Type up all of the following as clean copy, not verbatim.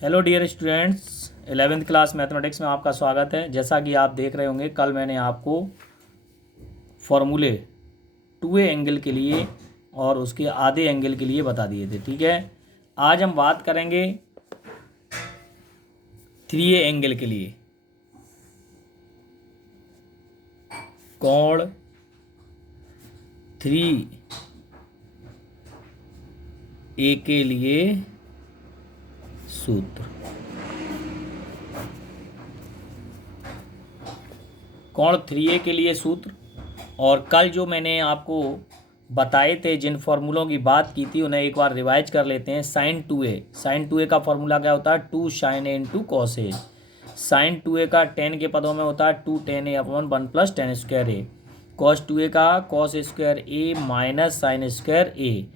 Hello dear students, 11th class mathematics में आपका स्वागत है। जैसा कि आप देख रहे होंगे, कल मैंने आपको फॉर्मूले 2a एंगल के लिए और उसके आधे एंगल के लिए बता दिए थे। ठीक है, आज हम बात करेंगे 3a एंगल के लिए। कोण 3a के लिए सूत्र। कोण 3a के लिए सूत्र। और कल जो मैंने आपको बताए थे, जिन फॉर्मूलों की बात की थी, उन्हें एक बार रिवाइज कर लेते हैं। साइन 2a का फॉर्मूला क्या होता है? 2 sin a इंटू कॉस ए। साइन 2a का टेन के पदों में होता है 2 tan a upon 1 plus ten square A. Cos 2a का cos square A minus sine square A.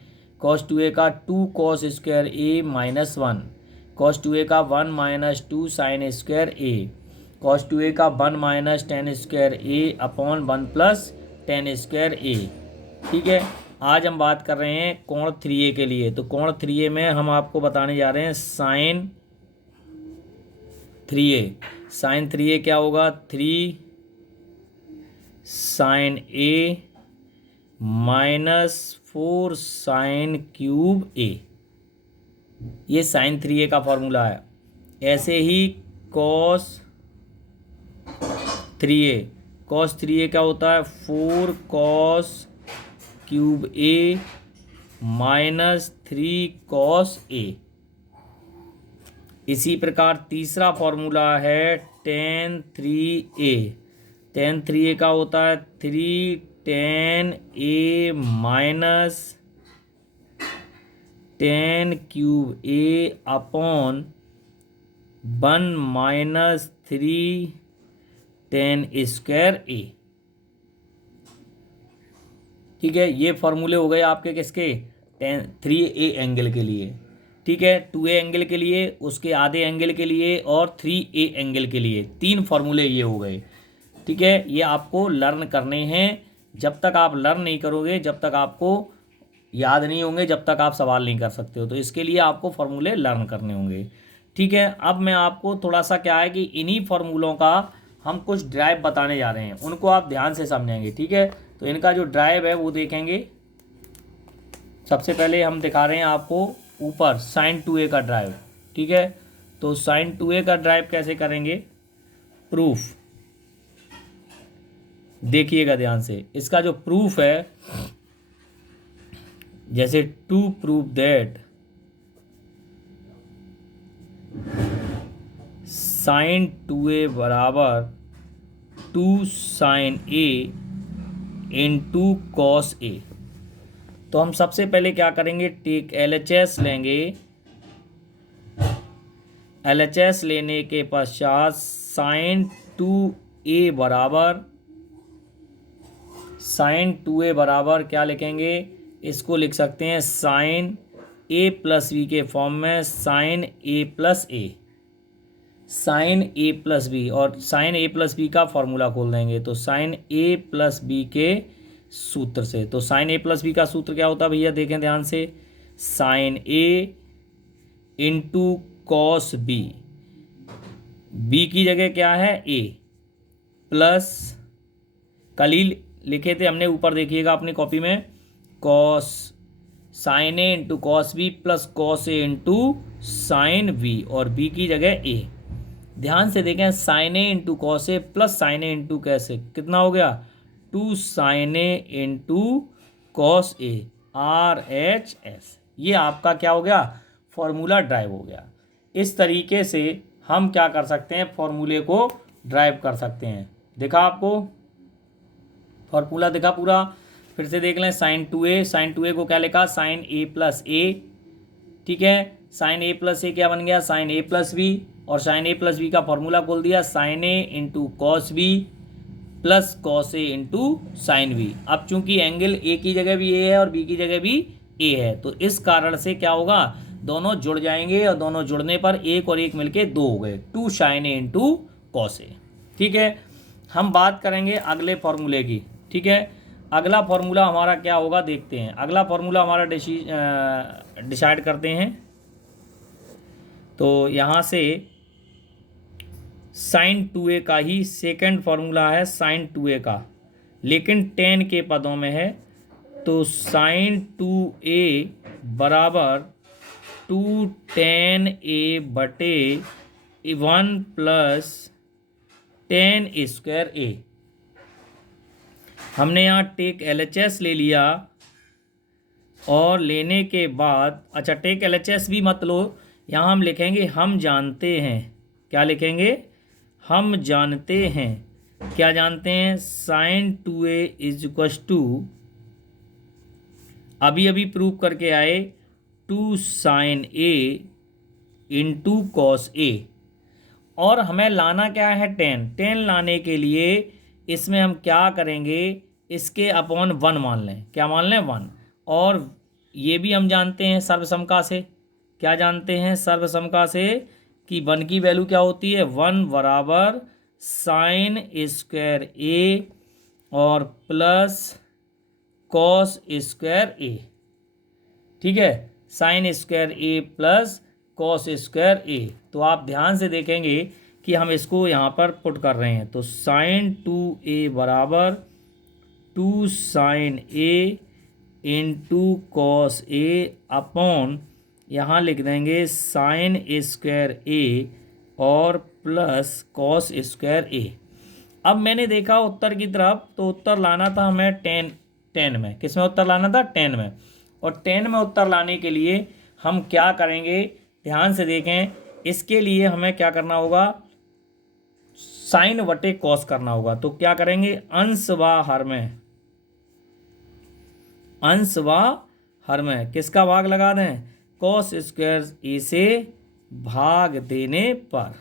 Cos 2a का 2 cos square A minus 1। Cos 2a का 1 माइनस 2 साइन स्क्वायर ए। कॉस 2a का 1 माइनस टेन स्क्वायर ए upon 1 plus ten square ए। ठीक है, आज हम बात कर रहे हैं कोण 3a के लिए। तो कोण 3a में हम आपको बताने जा रहे हैं साइन 3a। साइन 3a क्या होगा? 3 sine a minus 4 sine cube a। ये साइन 3a का फॉर्मूला है। ऐसे ही कॉस 3a। कॉस 3a क्या होता है? 4 cos cube a minus 3 cos a। इसी प्रकार तीसरा फॉर्मूला है tan 3a। tan 3a का होता है 3 tan a minus tan cube a upon 1 minus 3 tan square a। ठीक है, ये फॉर्मूले हो गए आपके किसके? 3a एंगल के लिए। ठीक है, 2a एंगल के लिए, उसके आधे एंगल के लिए और 3a एंगल के लिए। 3 फॉर्मूले ये हो गए। ठीक है, ये आपको लर्न करने हैं। जब तक आप लर्न नहीं करोगे, जब तक आपको याद नहीं होंगे, जब तक आप सवाल नहीं कर सकते हो। तो इसके लिए आपको फॉर्मूले लर्न करने होंगे। ठीक है, अब मैं आपको थोड़ा सा क्या है कि इन्हीं फॉर्मूलों का हम कुछ ड्राइव बताने जा रहे हैं, उनको आप ध्यान से समझेंगे। ठीक है, तो इनका जो ड्राइव है वो देखेंगे। सबसे पहले हम दिखा रहे हैं आपको ऊपर साइन 2a का ड्राइव। ठीक है, तो साइन 2a का ड्राइव कैसे करेंगे? प्रूफ देखिएगा ध्यान से। इसका जो प्रूफ है, जैसे to prove that sine 2a बराबर 2 साइन a इंटू कॉस ए। तो हम सबसे पहले क्या करेंगे? टेक LHS लेंगे। LHS लेने के पश्चात साइन 2a बराबर क्या लिखेंगे? इसको लिख सकते हैं साइन a प्लस बी के फॉर्म में, sine a plus A. Sine a plus B, और साइन a प्लस बी का फॉर्मूला खोल देंगे। तो साइन a प्लस बी के सूत्र से। तो साइन a प्लस बी का सूत्र क्या होता है भैया? देखें ध्यान से। Sine a into cos B. B की जगह क्या है? a प्लस, कल ही लिखे थे हमने, ऊपर देखिएगा अपनी कॉपी में, cos sine a into cos B plus cos a into sine B, और b की जगह a। ध्यान से देखें, sine a into cos a plus sine a into कैसे कितना हो गया? 2 sine a into cos a RHS। ये आपका क्या हो गया? फॉर्मूला ड्राइव हो गया। इस तरीके से हम क्या कर सकते हैं? फॉर्मूले को ड्राइव कर सकते हैं। देखा आपको फॉर्मूला? दिखा पूरा? फिर से देख लें। साइन 2a को क्या लिखा? Sine a plus A. ठीक है, साइन a प्लस ए क्या बन गया? Sine a plus B. और साइन a प्लस बी का फॉर्मूला खोल दिया, sine a into cos B plus cos A into sine B. अब चूंकि एंगल ए की जगह भी ए है और बी की जगह भी ए है, तो इस कारण से क्या होगा? दोनों जुड़ जाएंगे, और दोनों जुड़ने पर एक और एक मिलके 2 हो गए। 2 साइन ए इंटू कॉस ए। ठीक है, हम बात करेंगे अगले फॉर्मूले की। ठीक है, अगला फॉर्मूला हमारा क्या होगा देखते हैं। अगला फॉर्मूला हमारा डिसाइड करते हैं। तो यहाँ से साइन 2a का ही सेकंड फार्मूला है साइन 2a का, लेकिन टेन के पदों में है। तो साइन 2a बराबर 2 tan a बटे 1 प्लस tan स्क्वायर a। हमने यहाँ टेक LHS ले लिया और लेने के बाद, अच्छा टेक LHS भी मत लो, यहाँ हम लिखेंगे हम जानते हैं। क्या लिखेंगे? हम जानते हैं। क्या जानते हैं? Sign 2a is equals to, अभी अभी प्रूव करके आए, 2 sine a into cos a। और हमें लाना क्या है? टेन लाने के लिए इसमें हम क्या करेंगे, इसके अपॉन 1 मान लें। क्या मान लें? 1। और ये भी हम जानते हैं सर्वसमका से। क्या जानते हैं सर्वसमका से? कि 1 की वैल्यू क्या होती है? 1 बराबर साइन स्क्वायर a और प्लस कॉस स्क्वायर a। ठीक है, sign square a plus cos square a। तो आप ध्यान से देखेंगे कि हम इसको यहाँ पर पुट कर रहे हैं। तो साइन 2a बराबर 2 sine a into cos a upon, यहाँ लिख देंगे साइन स्क्वायर a और प्लस कॉस स्क्वायर a। अब मैंने देखा उत्तर की तरफ, तो उत्तर लाना था हमें टेन में। किस में उत्तर लाना था? 10 में। और 10 में उत्तर लाने के लिए हम क्या करेंगे, ध्यान से देखें। इसके लिए हमें क्या करना होगा? साइन बटे कॉस करना होगा। तो क्या करेंगे? अंश व हर में, अंश व हर में किसका भाग लगा दें? कॉस स्क्वायर ए से भाग देने पर।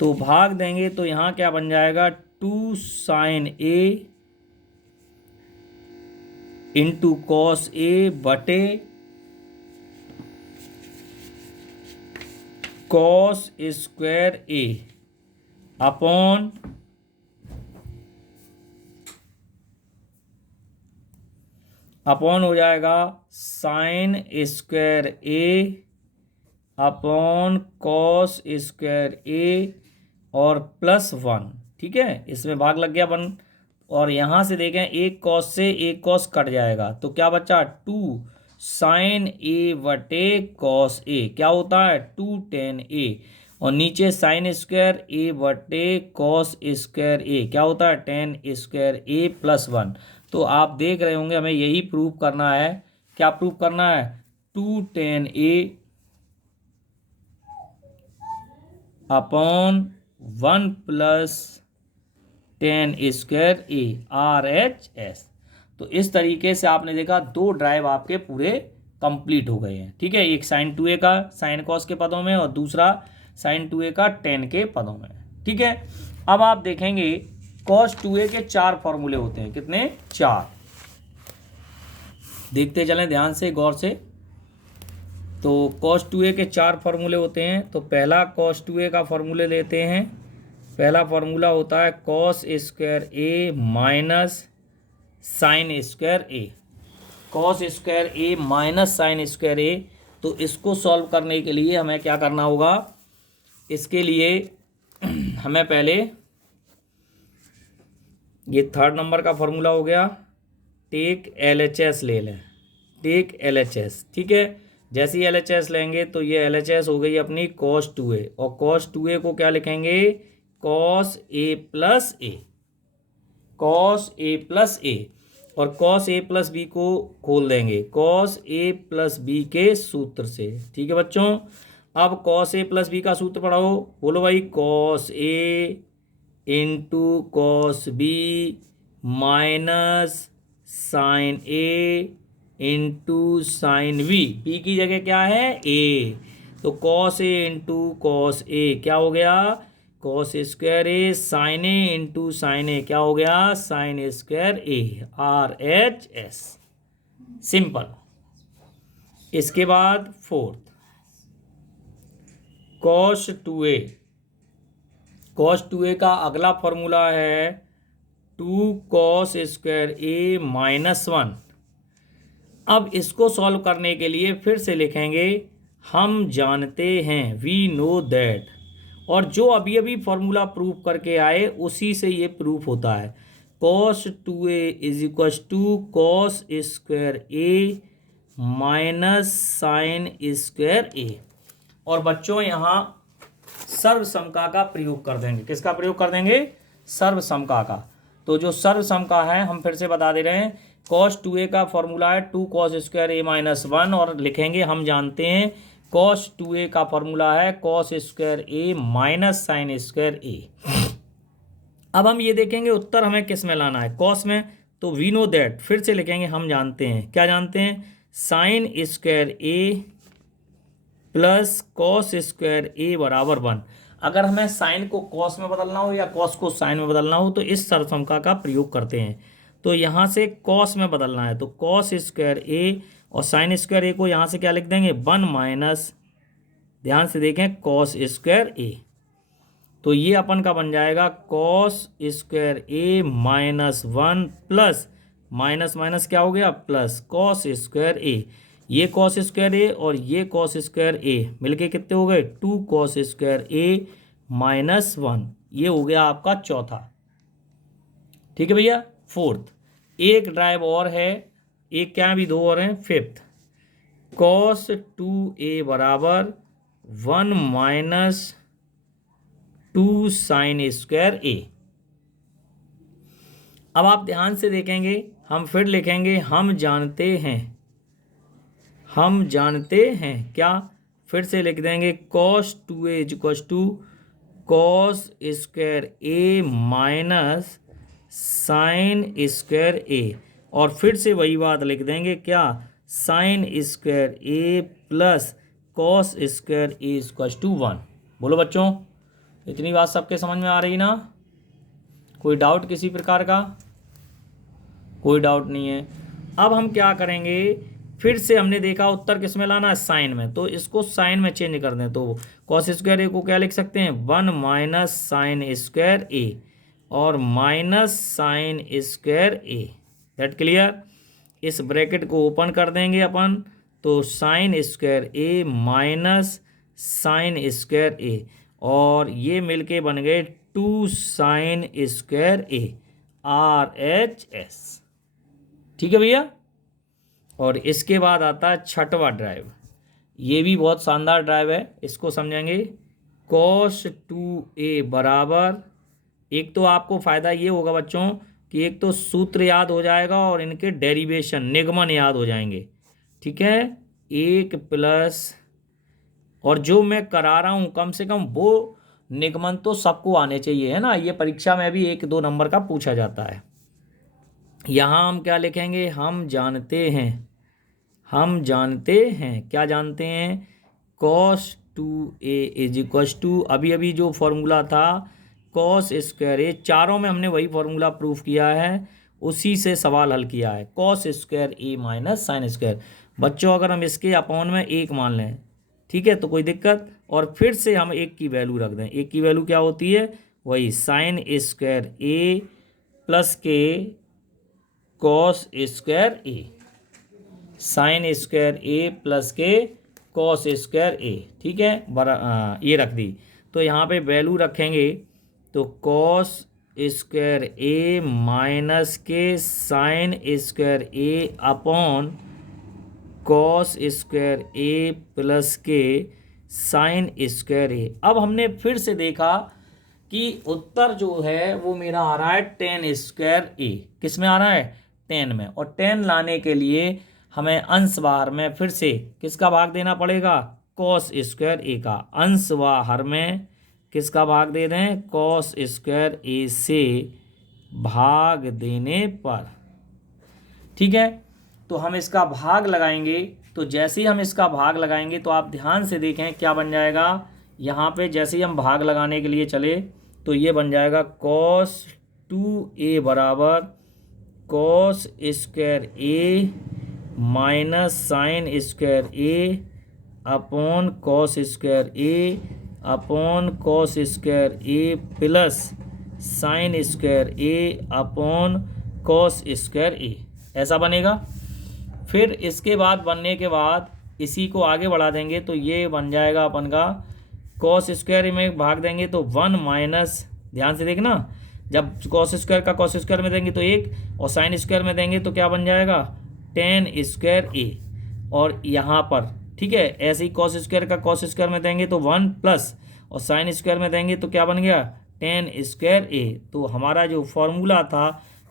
तो भाग देंगे तो यहाँ क्या बन जाएगा? 2 sine a into cos a बटे कॉस स्क्वायर a अपॉन हो जाएगा sine square a upon cos square a और प्लस 1। ठीक है, इसमें भाग लग गया 1। और यहाँ से देखें, एक कॉस से एक कॉस कट जाएगा, तो क्या बचा? 2 साइन a बटे कॉस a। क्या होता है? 2 tan a। और नीचे साइन स्क्वायर a बटे कॉस स्क्वायर a। क्या होता है? tan square a plus 1। तो आप देख रहे होंगे हमें यही प्रूव करना है। क्या प्रूव करना है? 2 tan a upon 1 plus tan square a RHS। तो इस तरीके से आपने देखा 2 ड्राइव आपके पूरे कंप्लीट हो गए हैं। ठीक है, एक साइन 2a का साइन कॉस के पदों में और दूसरा साइन 2a का tan के पदों में। ठीक है, अब आप देखेंगे कॉस 2a के 4 फॉर्मूले होते हैं। कितने? 4। देखते चलें ध्यान से, गौर से। तो कॉस 2a के 4 फार्मूले होते हैं। तो पहला कॉस 2a का फार्मूले लेते हैं। पहला फार्मूला होता है cos square a minus sine square a। Cos square a minus sine square a। तो इसको सॉल्व करने के लिए हमें क्या करना होगा? इसके लिए हमें पहले ये 3rd नंबर का फार्मूला हो गया, टेक LHS ले लें। Take LHS। ठीक है, जैसे ही LHS लेंगे तो ये LHS हो गई अपनी cos 2a। और cos 2a को क्या लिखेंगे? cos a plus a। cos a plus a। और cos a प्लस b को खोल देंगे cos a प्लस b के सूत्र से। ठीक है बच्चों, अब cos a प्लस b का सूत्र पढ़ाओ। बोलो भाई, cos a into cos b minus sine a into sine b की जगह क्या है? a। तो cos a into cos a क्या हो गया? Cos square a। Sine a into sine a क्या हो गया? Sine square a RHS। Simple. इसके बाद 4th cos 2a। cos 2a का अगला फॉर्मूला है 2 cos स्क्वायर a माइनस 1। अब इसको सॉल्व करने के लिए फिर से लिखेंगे हम जानते हैं, वी नो दैट, और जो अभी अभी फॉर्मूला प्रूफ करके आए उसी से ये प्रूफ होता है। cos 2a is equal to cos square A minus sine square A. और बच्चों यहाँ सर्वसमका का प्रयोग कर देंगे। किसका प्रयोग कर देंगे? सर्वसमका का। तो जो सर्वसमका है हम फिर से बता दे रहे हैं, cos 2a का फॉर्मूला है 2 cos स्क्वायर ए माइनस 1, और लिखेंगे हम जानते हैं cos 2a का फॉर्मूला है cos square A minus sine square ए। अब हम ये देखेंगे उत्तर हमें किस में लाना है, cos में, तो वी नो दैट फिर से लिखेंगे हम जानते हैं। क्या जानते हैं? Sign square A plus cos square ए बराबर 1। अगर हमें साइन को कॉस में बदलना हो या कॉस को साइन में बदलना हो तो इस सर्वसमका का प्रयोग करते हैं। तो यहाँ से कॉस में बदलना है तो कॉस स्क्वायर ए, और साइन स्क्वायर ए को यहाँ से क्या लिख देंगे? 1 माइनस, ध्यान से देखें, कॉस स्क्वायर ए। तो ये अपन का बन जाएगा cos square A minus 1 plus minus minus क्या हो गया? प्लस कॉस स्क्वायर ए। ये कॉस स्क्वायर ए और ये कॉस स्क्वायर ए मिलके कितने हो गए? 2 कॉस स्क्वायर ए माइनस 1। ये हो गया आपका चौथा। ठीक है भैया। फोर्थ, एक ड्राइव और है, एक क्या भी, 2 और हैं। फिफ्थ, कॉस 2a बराबर 1 माइनस 2 साइन स्क्वायर ए। अब आप ध्यान से देखेंगे, हम फिर लिखेंगे हम जानते हैं, हम जानते हैं क्या? फिर से लिख देंगे cos 2a is equal to cos square A minus sine square A, और फिर से वही बात लिख देंगे क्या? Sine square A plus cos square A equal to 1। बोलो बच्चों, इतनी बात सबके समझ में आ रही ना? कोई डाउट किसी प्रकार का? कोई डाउट नहीं है। अब हम क्या करेंगे, फिर से हमने देखा उत्तर किस में लाना है? साइन में, तो इसको साइन में चेंज कर दें। तो कॉस स्क्वायर ए को क्या लिख सकते हैं? 1 माइनस साइन स्क्वायर ए और minus sine square A. That clear? इस ब्रैकेट को ओपन कर देंगे अपन, तो sign square A minus sine square A, और ये मिलके बन गए 2 साइन स्क्वायर ए, RHS। ठीक है भैया। और इसके बाद आता है छठवां ड्राइव। ये भी बहुत शानदार ड्राइव है, इसको समझेंगे। cos 2a बराबर, एक तो आपको फ़ायदा ये होगा बच्चों कि एक तो सूत्र याद हो जाएगा और इनके डेरिवेशन, निगमन याद हो जाएंगे। ठीक है, 1 प्लस, और जो मैं करा रहा हूँ कम से कम वो निगमन तो सबको आने चाहिए, है ना? ये परीक्षा में भी 1-2 नंबर का पूछा जाता है। यहाँ हम क्या लिखेंगे? हम जानते हैं, हम जानते हैं, क्या जानते हैं? cos 2a is equal to, अभी अभी जो फॉर्मूला था cos स्क्वायर ए, चारों में हमने वही फॉर्मूला प्रूफ किया है, उसी से सवाल हल किया है। cos square A minus sine square. बच्चों अगर हम इसके अपॉन में 1 मान लें, ठीक है, तो कोई दिक्कत, और फिर से हम 1 की वैल्यू रख दें। 1 की वैल्यू क्या होती है? वही साइन स्क्वायर ए प्लस के cos square A, sign square A plus के कॉस स्क्वायर ए। ठीक है, ये रख दी। तो यहाँ पे वैल्यू रखेंगे, तो कॉस स्क्वायर ए माइनस के sign square A upon cos square A plus के साइन स्क्वायर ए। अब हमने फिर से देखा कि उत्तर जो है वो मेरा आ रहा है 10 स्क्वायर ए। किस में आ रहा है? 10 में। और 10 लाने के लिए हमें अंश बाहर में फिर से किसका भाग देना पड़ेगा? कॉस स्क्वायर ए का। अंश बाहर में किसका भाग दे दें? कॉस स्क्वायर ए से भाग देने पर। ठीक है, तो हम इसका भाग लगाएंगे। तो जैसे ही हम इसका भाग लगाएंगे तो आप ध्यान से देखें क्या बन जाएगा। यहाँ पे जैसे ही हम भाग लगाने के लिए चले तो ये बन जाएगा cos 2a बराबर cos square A minus sine square A upon cos square A upon cos square A plus sign square A upon cos square ए। ऐसा बनेगा। फिर इसके बाद बनने के बाद इसी को आगे बढ़ा देंगे तो ये बन जाएगा अपन का कॉस स्क्वायर में भाग देंगे तो 1 माइनस, ध्यान से देखना, जब कॉस स्क्वायर का कॉस स्क्वायर में देंगे तो 1 और साइन स्क्वायर में देंगे तो क्या बन जाएगा टेन स्क्वायर ए। और यहाँ पर ठीक है ऐसे ही कॉस स्क्वायर का कॉस स्क्वायर में देंगे तो 1 प्लस और साइन स्क्वायर में देंगे तो क्या बन गया टेन स्क्वायर ए। तो हमारा जो फॉर्मूला था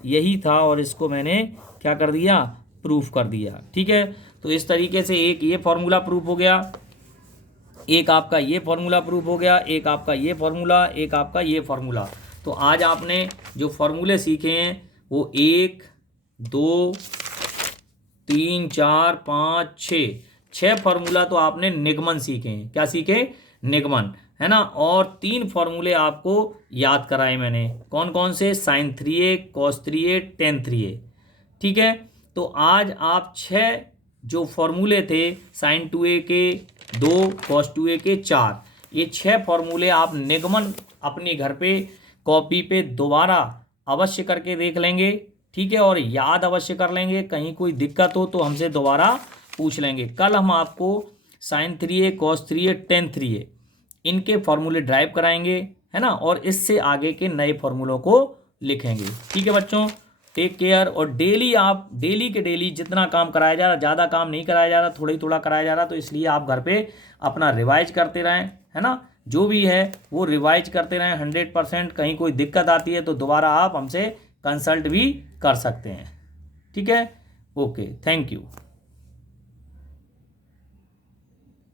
यही था और इसको मैंने क्या कर दिया प्रूफ कर दिया। ठीक है, तो इस तरीके से एक ये फॉर्मूला प्रूफ हो गया, एक आपका ये फॉर्मूला प्रूफ हो गया, एक आपका ये फॉर्मूला, एक आपका ये फॉर्मूला। तो आज आपने जो फॉर्मूले सीखे हैं वो 1 2 3 4 5 6 फार्मूला तो आपने निगमन सीखे हैं। क्या सीखे निगमन, है ना। और 3 फार्मूले आपको याद कराए मैंने, कौन कौन से sin 3a cos 3a tan 3a। ठीक है, तो आज आप 6 जो फॉर्मूले थे sin 2a के 2 cos 2a के 4, ये 6 फॉर्मूले आप निगमन अपने घर पे कॉपी पे दोबारा अवश्य करके देख लेंगे। ठीक है, और याद अवश्य कर लेंगे, कहीं कोई दिक्कत हो तो हमसे दोबारा पूछ लेंगे। कल हम आपको sin 3a cos 3a tan 3a इनके फॉर्मूले ड्राइव कराएंगे, है ना, और इससे आगे के नए फॉर्मूलों को लिखेंगे। ठीक है बच्चों, टेक केयर। और डेली आप डेली के डेली जितना काम कराया जा रहा, ज़्यादा काम नहीं कराया जा रहा, थोड़ा ही थोड़ा कराया जा रहा, तो इसलिए आप घर पे अपना रिवाइज करते रहें, है ना, जो भी है वो रिवाइज करते रहें 100%। कहीं कोई दिक्कत आती है तो दोबारा आप हमसे कंसल्ट भी कर सकते हैं। ठीक है, ओके, थैंक यू।